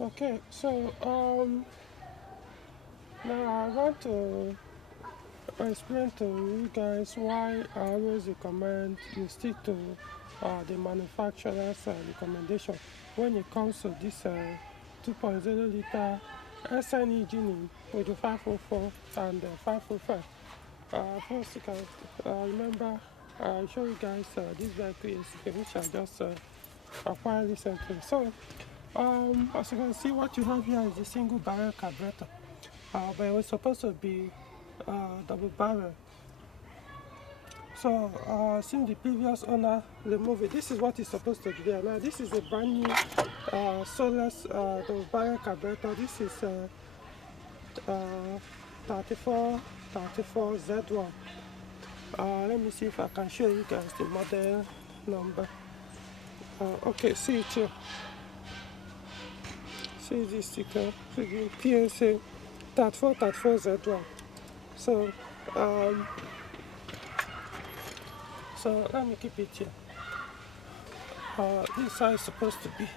Okay, so now I want to explain to you guys why I always recommend you stick to the manufacturer's recommendation when it comes to this 2.0 liter SN engine with the 504 and 505. First, you can remember I show you guys this vehicle yesterday, which I just acquired recently. So, as you can see, what you have here is a single barrel carburetor, but it was supposed to be double barrel. So, since the previous owner removed it, this is what is supposed to be there. Now, this is a brand new Solus double barrel carburetor. This is 34 Z1. Let me see if I can show you guys the model number. Okay, see it here. See this sticker, PSA 34 Z1. So, so let me keep it here. This is how it's supposed to be.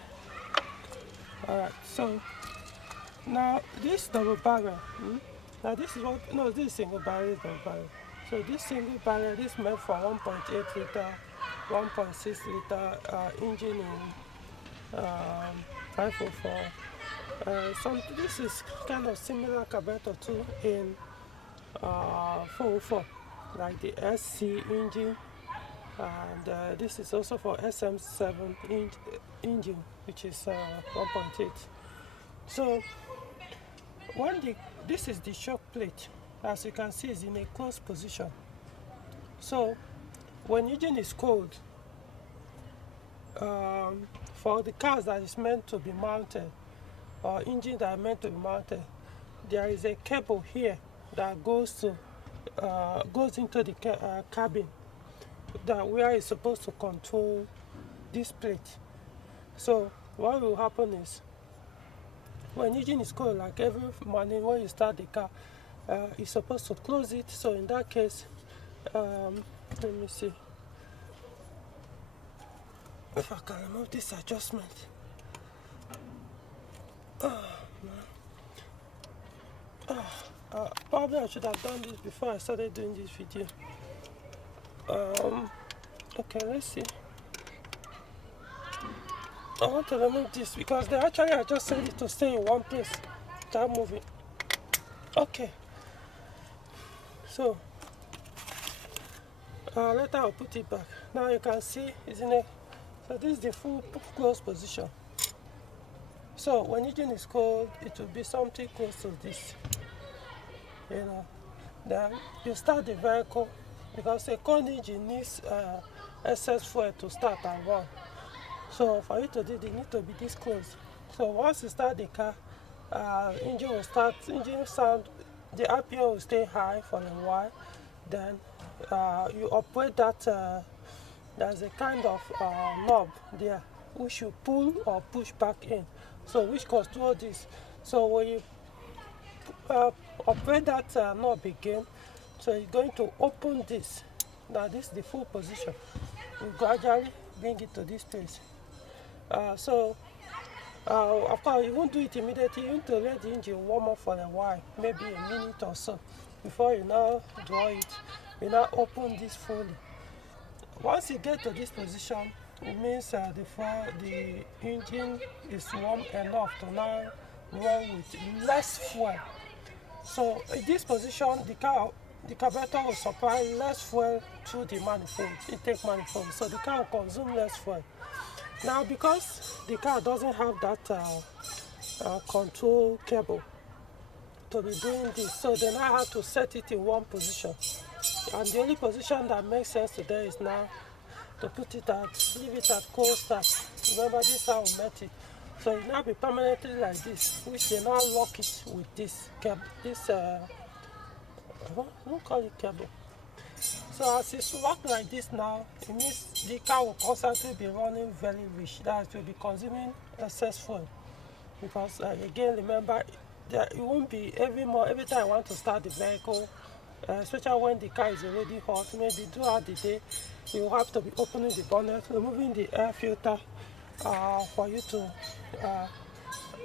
Alright, so now this double barrel. Now this is what, no, this is single barrel, double barrel. So this single barrel is meant for 1.8 liter, 1.6 liter engine in 504. This is kind of similar carburetor too in 404, like the SC engine, and this is also for SM7 engine, which is 1.8. So when this is the shock plate, as you can see, is in a closed position. So when engine is cold, for the cars that is meant to be mounted, or engine that are meant to be mounted, there is a cable here that goes into the cabin, that where it's supposed to control this plate. So what will happen is, when engine is cold, like every morning when you start the car, you're supposed to close it. So in that case, let me see if I can remove this adjustment. Probably I should have done this before I started doing this video. Okay, let's see. I want to remove this because they actually adjusted it to stay in one place without moving. Okay, so later I'll put it back. Now you can see, isn't it? So this is the full closed position. So when engine is cold, it will be something close to this. Then you start the vehicle, because a cold engine needs excess fuel to start and run. So for you to do it, you need to be this close. So once you start the car, engine will start, engine sound, the RPM will stay high for a while. Then you operate that, there's a kind of knob there which you pull or push back in, so which control this. So when you operate that knob again, so you're going to open this. Now this is the full position. You gradually bring it to this place. Of course, you won't do it immediately. You need to let the engine warm up for a while, maybe a minute or so, before you now draw it. You now open this fully. Once you get to this position, it means the engine is warm enough to now run with less fuel. So in this position, the carburetor will supply less fuel through the manifold, intake manifold. So the car will consume less fuel. Now, because the car doesn't have that control cable to be doing this, so they now have to set it in one position. And the only position that makes sense today is now to put it at, leave it at cold start. Remember, this is how we met it. So it now be permanently like this, which they now lock it with this cable. I don't call it cable. So as it's locked like this now, it means the car will constantly be running very rich. That will be consuming excess fuel. Because again, remember, it won't be every time I want to start the vehicle, especially when the car is already hot, maybe throughout the day, you will have to be opening the bonnet, removing the air filter for you to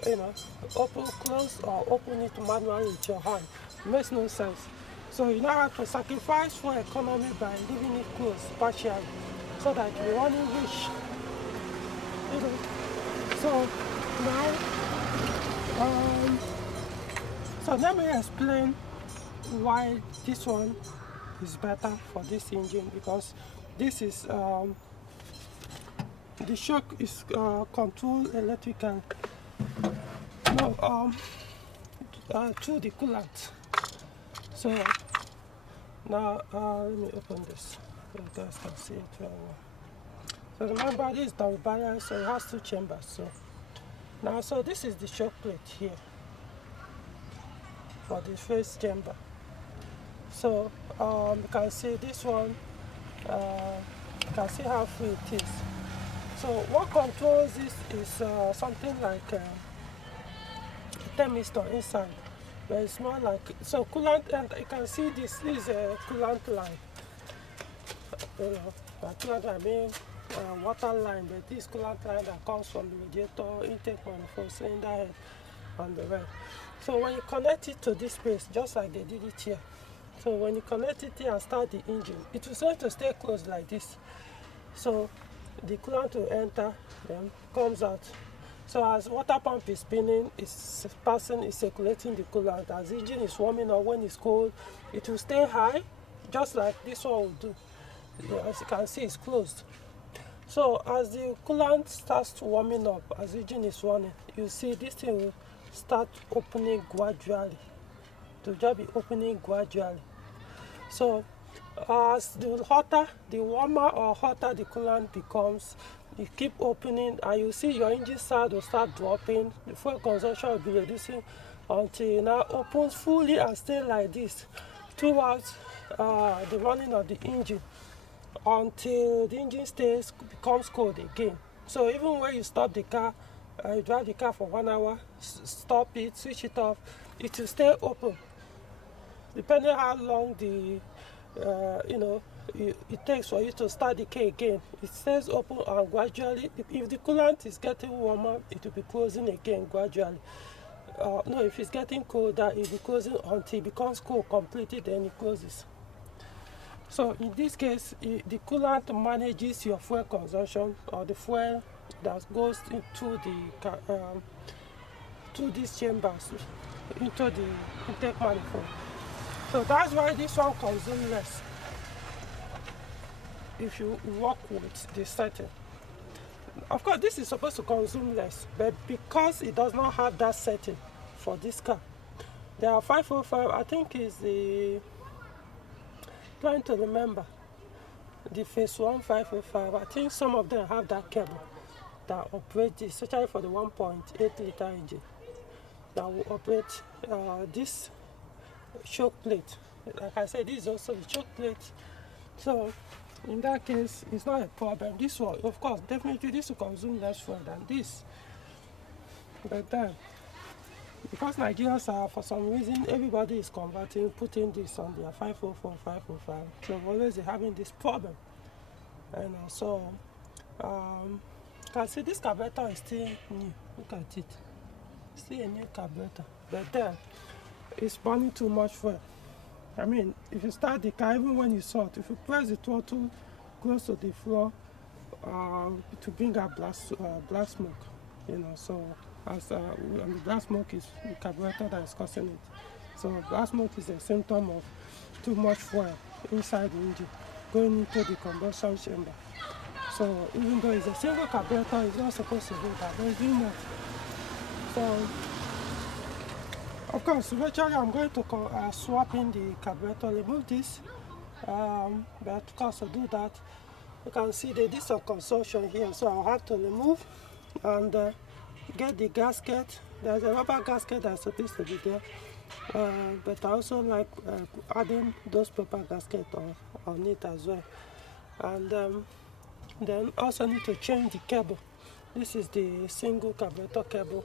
you know, open, close, or open it manually with your hand. It makes no sense. So you now have to sacrifice for economy by leaving it closed partially, so that you only wish, you know. So now, um, so let me explain why this one is better for this engine, because this is the shock is controlled electrical, no, through the coolant. So now let me open this so you guys can see it very well. So remember, this is double barrel, so it has two chambers. So now, so this is the shock plate here for the first chamber. So you can see this one, you can see how free it is. So what controls this is something like a thermistor inside, but it's more like, so coolant, and you can see this is a coolant line. You know, by coolant I mean water line, but this coolant line that comes from the radiator, intake manifold, cylinder head, and the rest. So when you connect it to this space, just like they did it here, so when you connect it here and start the engine, it will start to stay closed like this. So the coolant will enter, then comes out. So as water pump is spinning, it's passing, it's circulating the coolant. As the engine is warming up, when it's cold, it will stay high, just like this one will do. As you can see, it's closed. So as the coolant starts warming up, as the engine is running, you see this thing will start opening gradually. It will just be opening gradually. So as the hotter, the warmer or hotter the coolant becomes, you keep opening, and you see your engine side will start dropping. The fuel consumption will be reducing until it now opens fully and stay like this throughout the running of the engine, until the engine becomes cold again. So even when you stop the car, you drive the car for 1 hour, stop it, switch it off, it will stay open. Depending on how long the it takes for you to start the car again, it stays open, and gradually, if the coolant is getting warmer, it will be closing again gradually. No, if it's getting colder, it will be closing until it becomes cold completely, then it closes. So in this case, the coolant manages your fuel consumption, or the fuel that goes into the to these chambers, into the intake manifold. So that's why this one consumes less if you work with the setting. Of course, this is supposed to consume less, but because it does not have that setting for this car, there are 505, I think is the, trying to remember, the phase 1 505. I think some of them have that cable that operates this, especially for the 1.8 liter engine, that will operate this choke plate. Like I said, this is also the choke plate. So in that case, it's not a problem. This one, of course, definitely this will consume less fuel than this. But then, because Nigerians are, for some reason, everybody is converting, putting this on their 504, 505. So always having this problem. And so, you can see this carburetor is still new. Look at it. Still a new carburetor. But then, it's burning too much fuel. I mean, if you start the car, even when it's hot, if you press the throttle close to the floor, it will bring out black smoke. You know, so as and the black smoke is the carburetor that is causing it. So black smoke is a symptom of too much fuel inside the engine going into the combustion chamber. So even though it's a single carburetor, it's not supposed to do that, but it's doing that. So of course, eventually I'm going to swap in the carburetor, remove this, but of course to do that, you can see they did some construction here, so I'll have to remove and get the gasket. There's a rubber gasket that's supposed to be there, but I also like adding those paper gaskets on it as well. And then also need to change the cable. This is the single carburetor cable.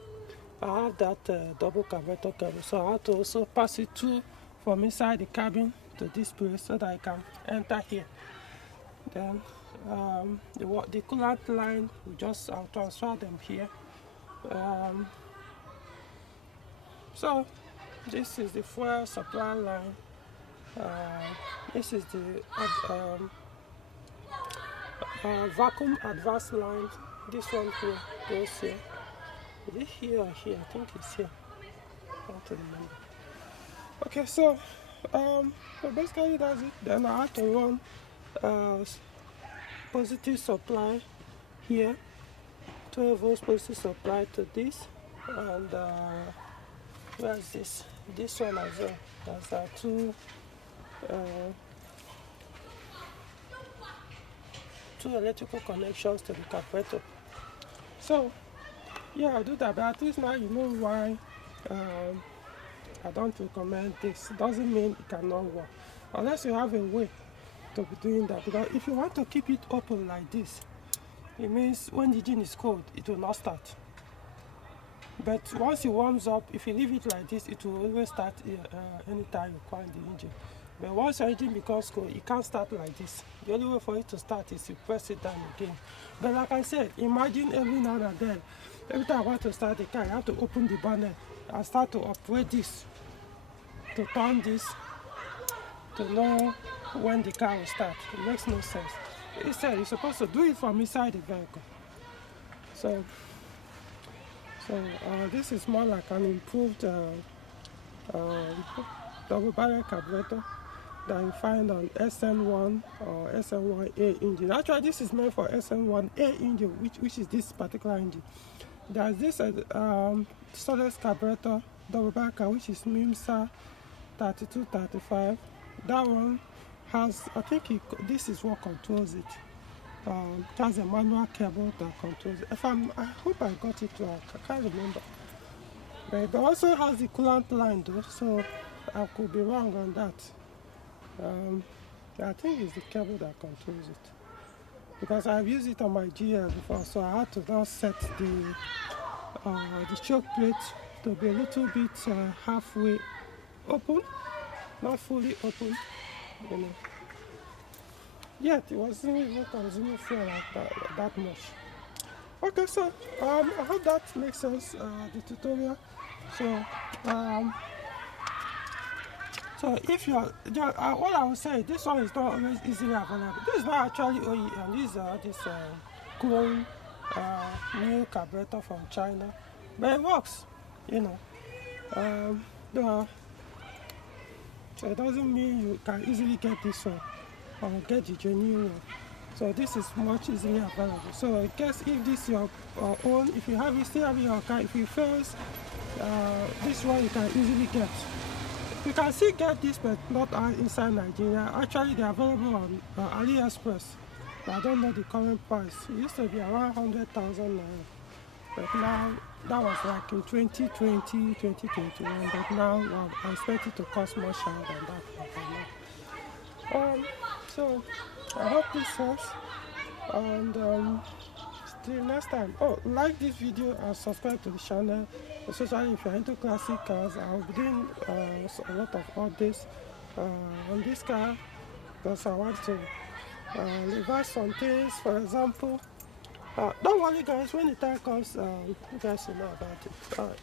I have that double carburetor cable, so I have to also pass it through from inside the cabin to this place so that I can enter here. Then the coolant line, I'll transfer them here. So this is the fuel supply line. This is the vacuum advance line. This one here goes here. Is it here or here? I think it's here. I want to remember. Okay, so basically that's it. Then I have to run positive supply here, 12 volts positive supply to this, and where's this? This one as well. There's two electrical connections to the carburetor. So yeah, I do that, but at least now you know why I don't recommend this. Doesn't mean it cannot work, unless you have a way to be doing that. Because if you want to keep it open like this, it means when the engine is cold, it will not start. But once it warms up, if you leave it like this, it will always start anytime you quiet the engine. But once your engine becomes cold, it can't start like this. The only way for it to start is to press it down again. But like I said, imagine every now and then, every time I want to start the car, I have to open the bonnet and start to operate this, to turn this, to know when the car will start. It makes no sense. Instead, you're supposed to do it from inside the vehicle. So this is more like an improved double barrel carburetor that you find on SN1 or SN1A engine. Actually, this is meant for SN1A engine, which is this particular engine. There's this solid carburetor double barrel, which is MIMSA 3235. That one has, I think this is what controls it. It has a manual cable that controls it. I hope I got it right. I can't remember. But it also has the coolant line though, so I could be wrong on that. I think it's the cable that controls it, because I've used it on my GL before, so I had to now set the choke plate to be a little bit halfway open, not fully open, you know. Yet it wasn't even consuming fuel like that much. Okay, so I hope that makes sense, the tutorial. So if you're, what I would say, this one is not always easily available. This is not actually OEM. This is this Coolant new carburetor from China, but it works, you know. So it doesn't mean you can easily get this one or get the genuine one. So this is much easily available. So I guess if this is your own, if you have it, still have your car, if it fails, this one you can easily get. You can still get this, but not inside Nigeria. Actually, they are available on AliExpress. But I don't know the current price. It used to be around 100,000 naira. But now, that was like in 2020, 2021. But now, well, I expect it to cost much higher than that. So, I hope this helps. And till next time. Oh, like this video and subscribe to the channel, especially if you're into classic cars. I'll be doing a lot of updates on this car, because I want to revise some things. For example, don't worry guys, when the time comes, you guys will know about it. Alright.